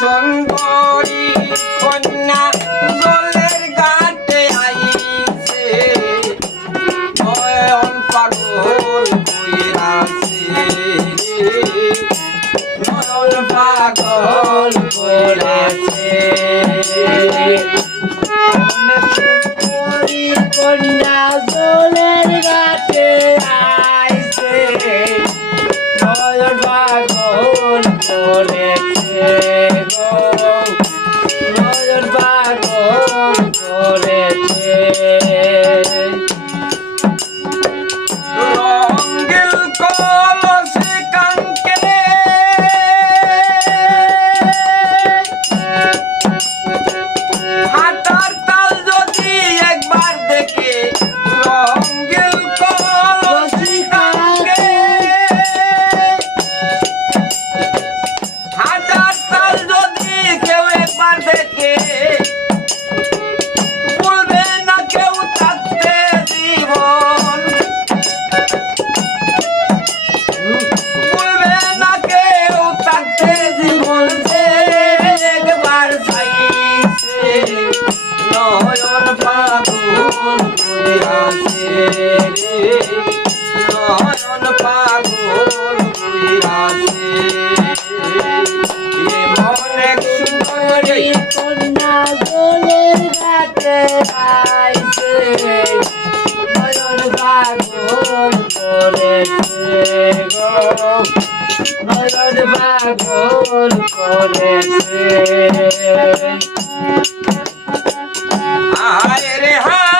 সুন্দরী কন্যা জলের গাটে আইছে। নয়ন পাগল কইরাছে নয়ন পাগল কইরা করেছে নয়ন পাগল করেছে। আরে হা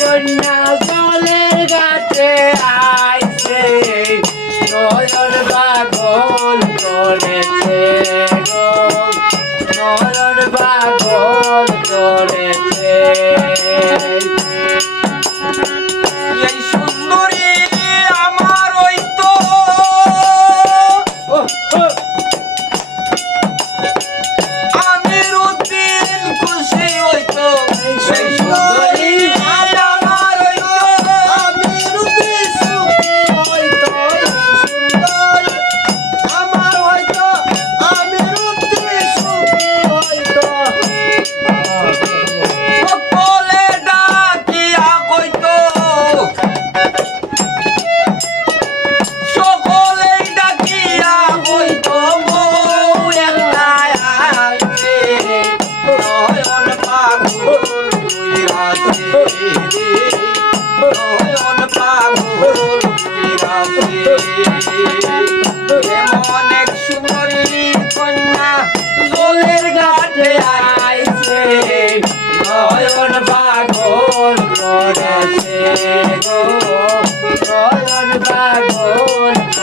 কন্যা জলের গাছে আইছে নয়ন পাগল করেছে।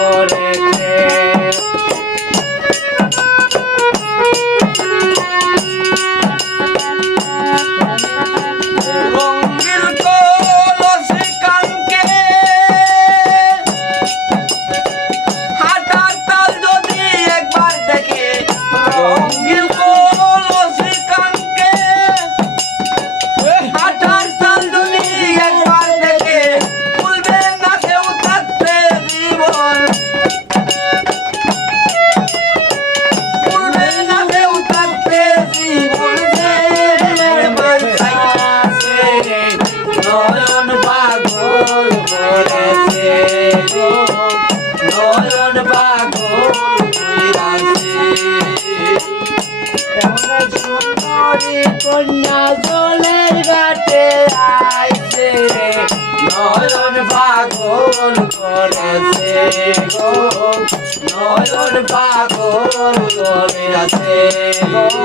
করেছে সুন্দরী কন্যা জলের ঘাটে আইছে নয়ন পাগল করেছে গো নয়ন পাগল করেছে গো